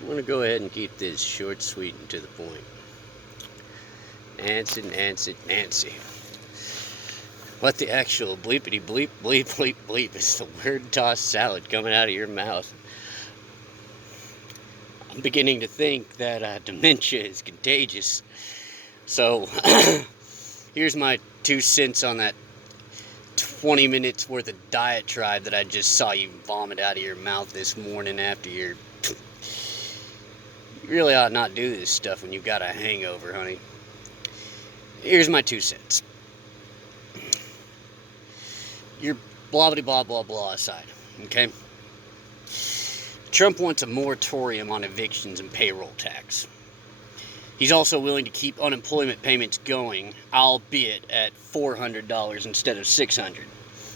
I'm going to go ahead and keep this short, sweet, and to the point. Nancy, Nancy, Nancy. What the actual bleepity bleep, bleep, bleep, bleep is the word tossed salad coming out of your mouth? I'm beginning to think that dementia is contagious. So, here's my 2 cents on that 20 minutes worth of diatribe that I just saw you vomit out of your mouth this morning after your... You really ought not do this stuff when you've got a hangover, honey. Here's my 2 cents. Your blah blah blah blah blah aside, okay? Trump wants a moratorium on evictions and payroll tax. He's also willing to keep unemployment payments going, albeit at $400 instead of $600,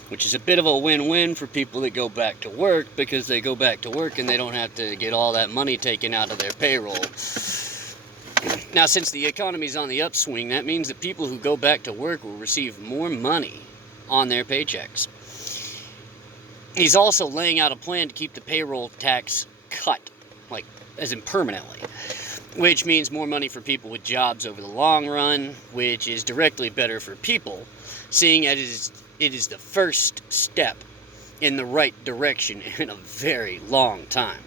which is a bit of a win-win for people that go back to work, because they go back to work and they don't have to get all that money taken out of their payroll. Now, since the economy's on the upswing, that means that people who go back to work will receive more money on their paychecks. He's also laying out a plan to keep the payroll tax cut, like, as in permanently, which means more money for people with jobs over the long run, which is directly better for people, seeing as it is the first step in the right direction in a very long time.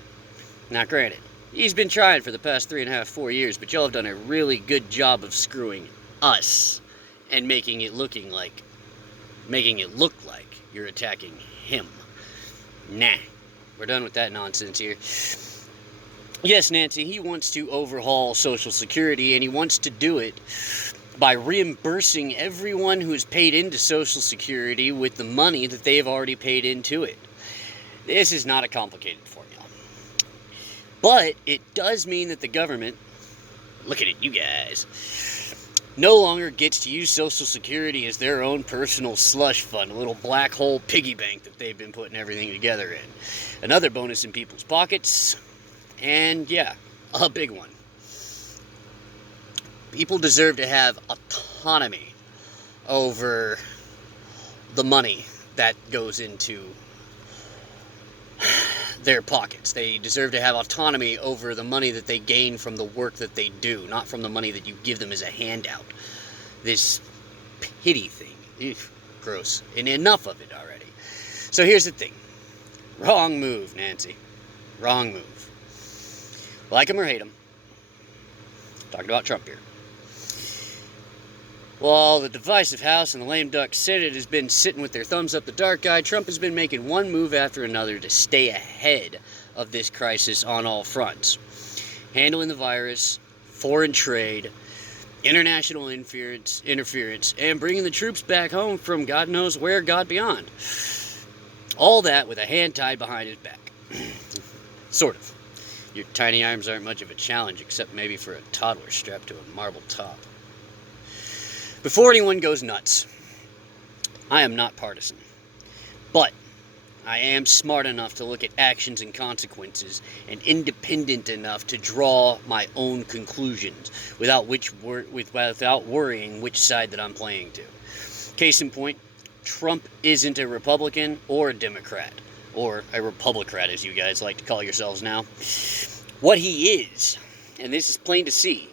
Now, granted, he's been trying for the past 3.5, 4 years, but y'all have done a really good job of screwing us and making it look like you're attacking him. Nah, we're done with that nonsense here. Yes, Nancy, he wants to overhaul Social Security, and he wants to do it by reimbursing everyone who's paid into Social Security with the money that they've already paid into it. This is not a complicated formula. But it does mean that the government, look at it, you guys, no longer gets to use Social Security as their own personal slush fund, a little black hole piggy bank that they've been putting everything together in. Another bonus in people's pockets, and yeah, a big one. People deserve to have autonomy over the money that goes into their pockets. They deserve to have autonomy over the money that they gain from the work that they do, not from the money that you give them as a handout. This pity thing. Ew, gross. And enough of it already. So here's the thing. Wrong move, Nancy. Wrong move. Like him or hate him. Talking about Trump here. While the divisive House and the lame duck Senate has been sitting with their thumbs up the dark eye, Trump has been making one move after another to stay ahead of this crisis on all fronts. Handling the virus, foreign trade, international interference, and bringing the troops back home from God knows where, God beyond. All that with a hand tied behind his back. Sort of. Your tiny arms aren't much of a challenge, except maybe for a toddler strapped to a marble top. Before anyone goes nuts, I am not partisan, but I am smart enough to look at actions and consequences, and independent enough to draw my own conclusions without worrying which side that I'm playing to. Case in point, Trump isn't a Republican or a Democrat, or a Republicrat as you guys like to call yourselves now. What he is, and this is plain to see,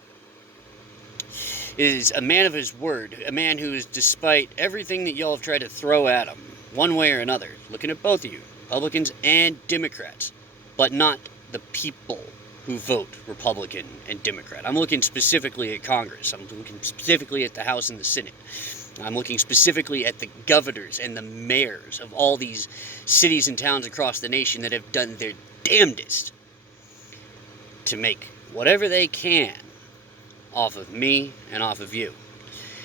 is a man of his word, a man who is, despite everything that y'all have tried to throw at him, one way or another, looking at both of you, Republicans and Democrats, but not the people who vote Republican and Democrat. I'm looking specifically at Congress. I'm looking specifically at the House and the Senate. I'm looking specifically at the governors and the mayors of all these cities and towns across the nation that have done their damnedest to make whatever they can off of me and off of you.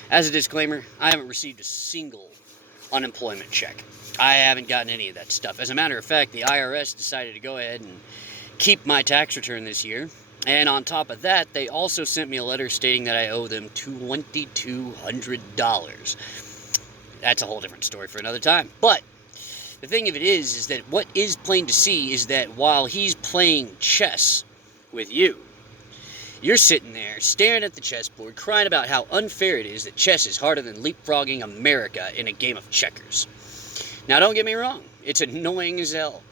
As a disclaimer, I haven't received a single unemployment check. I haven't gotten any of that stuff. As a matter of fact, the IRS decided to go ahead and keep my tax return this year. And on top of that, they also sent me a letter stating that I owe them $2,200. That's a whole different story for another time. But the thing of it is that what is plain to see is that while he's playing chess with you, you're sitting there staring at the chessboard, crying about how unfair it is that chess is harder than leapfrogging America in a game of checkers. Now, don't get me wrong. It's annoying as hell.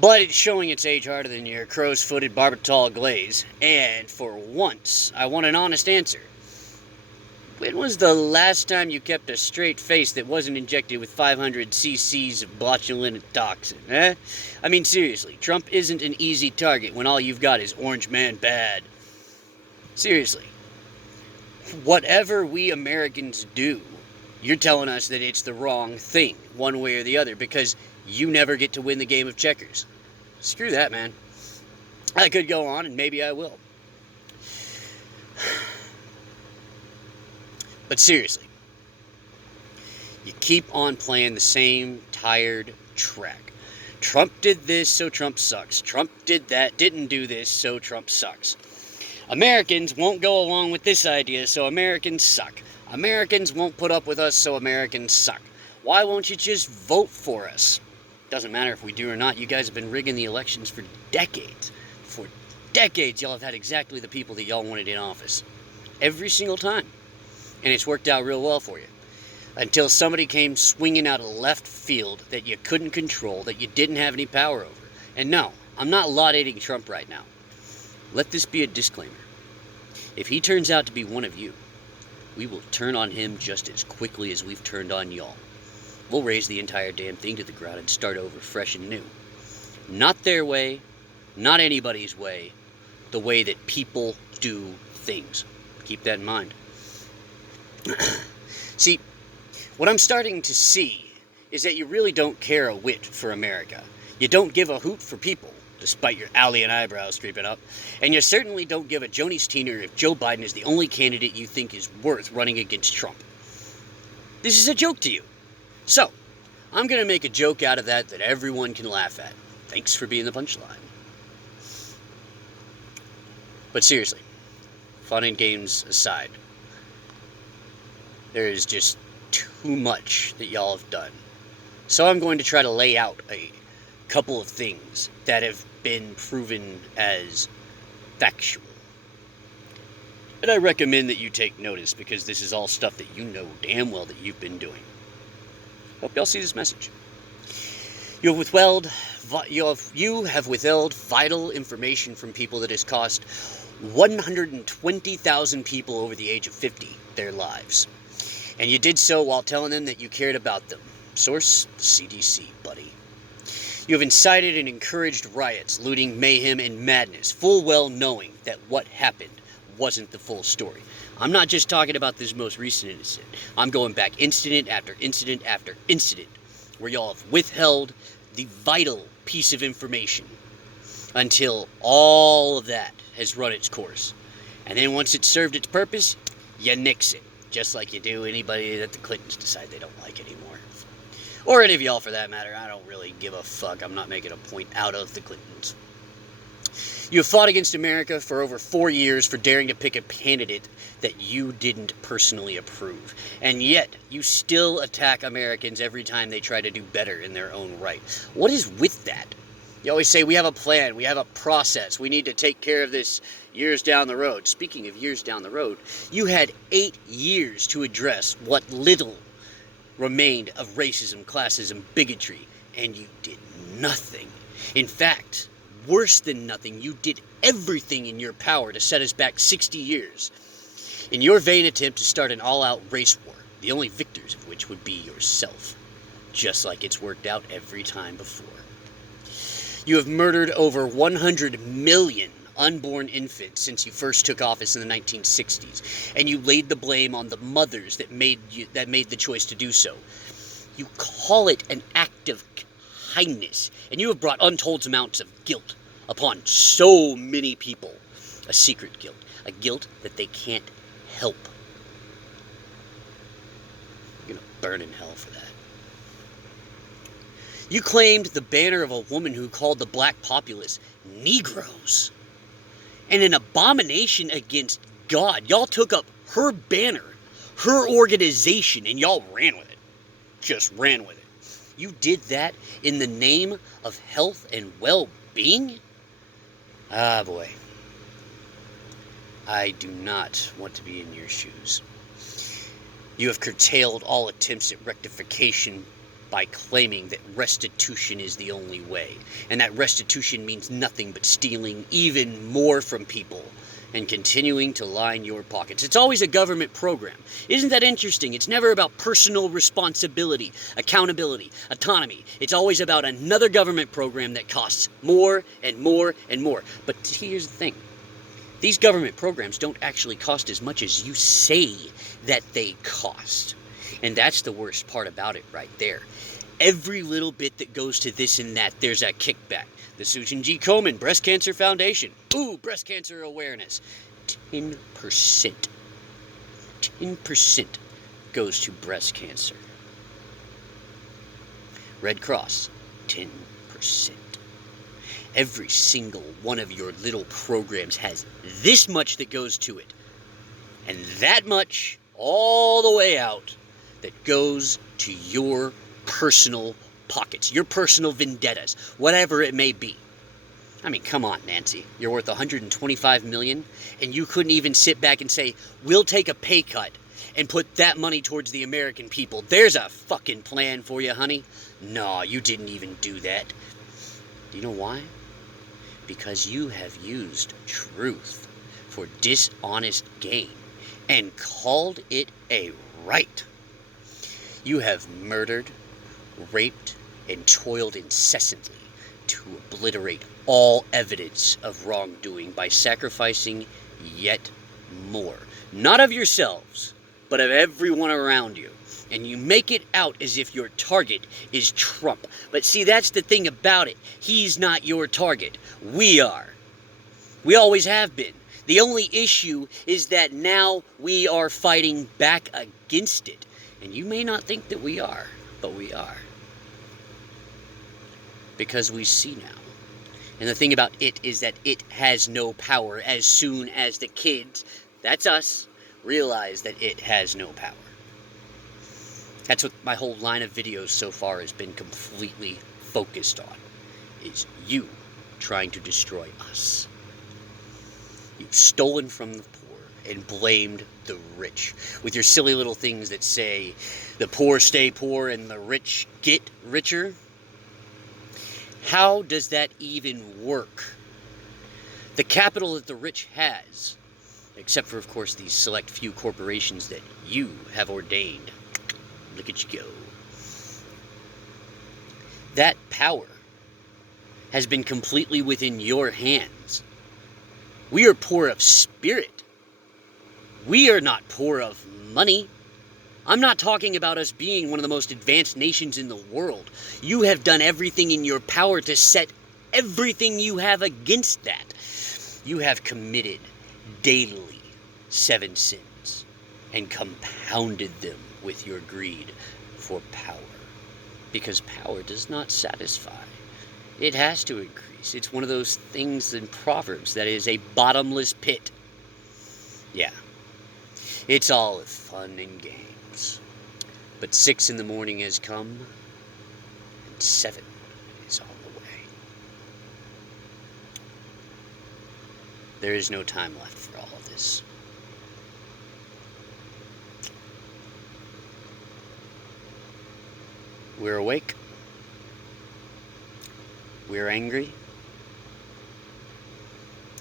But it's showing its age harder than your crow's-footed barbital glaze. And for once, I want an honest answer. When was the last time you kept a straight face that wasn't injected with 500 cc's of botulinum toxin, eh? I mean, seriously, Trump isn't an easy target when all you've got is Orange Man bad. Seriously. Whatever we Americans do, you're telling us that it's the wrong thing, one way or the other, because you never get to win the game of checkers. Screw that, man. I could go on, and maybe I will. But seriously, you keep on playing the same tired track. Trump did this, so Trump sucks. Trump did that, didn't do this, so Trump sucks. Americans won't go along with this idea, so Americans suck. Americans won't put up with us, so Americans suck. Why won't you just vote for us? Doesn't matter if we do or not. You guys have been rigging the elections for decades. For decades, y'all have had exactly the people that y'all wanted in office. Every single time. And it's worked out real well for you. Until somebody came swinging out of left field that you couldn't control, that you didn't have any power over. And no, I'm not laudating Trump right now. Let this be a disclaimer. If he turns out to be one of you, we will turn on him just as quickly as we've turned on y'all. We'll raise the entire damn thing to the ground and start over fresh and new. Not their way, not anybody's way, the way that people do things. Keep that in mind. See, what I'm starting to see is that you really don't care a whit for America. You don't give a hoot for people, despite your alien eyebrows creeping up. And you certainly don't give a Joni's Teener if Joe Biden is the only candidate you think is worth running against Trump. This is a joke to you. So, I'm going to make a joke out of that everyone can laugh at. Thanks for being the punchline. But seriously, fun and games aside, there is just too much that y'all have done. So I'm going to try to lay out a couple of things that have been proven as factual. And I recommend that you take notice, because this is all stuff that you know damn well that you've been doing. Hope y'all see this message. You have withheld vital information from people that has cost 120,000 people over the age of 50 their lives. And you did so while telling them that you cared about them. Source, CDC, buddy. You have incited and encouraged riots, looting, mayhem, and madness, full well knowing that what happened wasn't the full story. I'm not just talking about this most recent incident. I'm going back incident after incident after incident, where y'all have withheld the vital piece of information until all of that has run its course. And then once it's served its purpose, you nix it. Just like you do anybody that the Clintons decide they don't like anymore. Or any of y'all for that matter. I don't really give a fuck. I'm not making a point out of the Clintons. You have fought against America for over 4 years for daring to pick a candidate that you didn't personally approve. And yet, you still attack Americans every time they try to do better in their own right. What is with that? You always say, we have a plan, we have a process, we need to take care of this years down the road. Speaking of years down the road, you had 8 years to address what little remained of racism, classism, bigotry, and you did nothing. In fact, worse than nothing, you did everything in your power to set us back 60 years in your vain attempt to start an all-out race war, the only victors of which would be yourself, just like it's worked out every time before. You have murdered over 100 million unborn infants since you first took office in the 1960s, and you laid the blame on the mothers that made the choice to do so. You call it an act of kindness, and you have brought untold amounts of guilt upon so many people. A secret guilt, a guilt that they can't help. You're gonna burn in hell for that. You claimed the banner of a woman who called the black populace Negroes, and an abomination against God. Y'all took up her banner, her organization, and y'all ran with it. Just ran with it. You did that in the name of health and well-being? Ah, boy. I do not want to be in your shoes. You have curtailed all attempts at rectification by claiming that restitution is the only way, and that restitution means nothing but stealing even more from people and continuing to line your pockets. It's always a government program. Isn't that interesting? It's never about personal responsibility, accountability, autonomy. It's always about another government program that costs more and more and more. But here's the thing. These government programs don't actually cost as much as you say that they cost. And that's the worst part about it right there. Every little bit that goes to this and that, there's a kickback. The Susan G. Komen Breast Cancer Foundation. Ooh, breast cancer awareness. 10%. 10% goes to breast cancer. Red Cross, 10%. Every single one of your little programs has this much that goes to it. And that much all the way out that goes to your personal pockets, your personal vendettas, whatever it may be. I mean, come on, Nancy. You're worth $125 million, and you couldn't even sit back and say, we'll take a pay cut and put that money towards the American people. There's a fucking plan for you, honey. No, you didn't even do that. Do you know why? Because you have used truth for dishonest gain and called it a right. You have murdered, raped, and toiled incessantly to obliterate all evidence of wrongdoing by sacrificing yet more. Not of yourselves, but of everyone around you. And you make it out as if your target is Trump. But see, that's the thing about it. He's not your target. We are. We always have been. The only issue is that now we are fighting back against it. And you may not think that we are, but we are. Because we see now. And the thing about it is that it has no power as soon as the kids, that's us, realize that it has no power. That's what my whole line of videos so far has been completely focused on, is you trying to destroy us. You've stolen from the poor and blamed the rich with your silly little things that say the poor stay poor and the rich get richer. How does that even work? The capital that the rich has, except for, of course, these select few corporations that you have ordained. Look at you go. That power has been completely within your hands. We are poor of spirit. We are not poor of money. I'm not talking about us being one of the most advanced nations in the world. You have done everything in your power to set everything you have against that. You have committed daily 7 sins and compounded them with your greed for power. Because power does not satisfy. It has to increase. It's one of those things in Proverbs that is a bottomless pit. Yeah. It's all fun and games. But 6 in the morning has come, and 7 is on the way. There is no time left for all of this. We're awake. We're angry.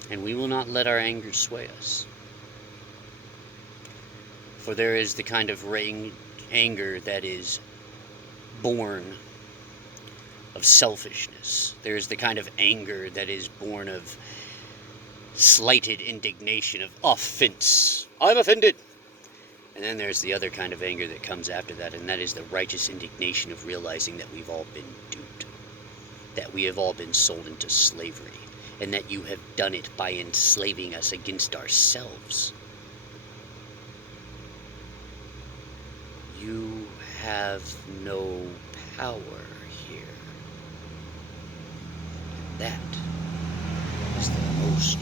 And we will not let our anger sway us. For there is the kind of anger that is born of selfishness. There is the kind of anger that is born of slighted indignation, of offense. I'm offended. And then there's the other kind of anger that comes after that, and that is the righteous indignation of realizing that we've all been duped. That we have all been sold into slavery. And that you have done it by enslaving us against ourselves. You have no power here. And that is the most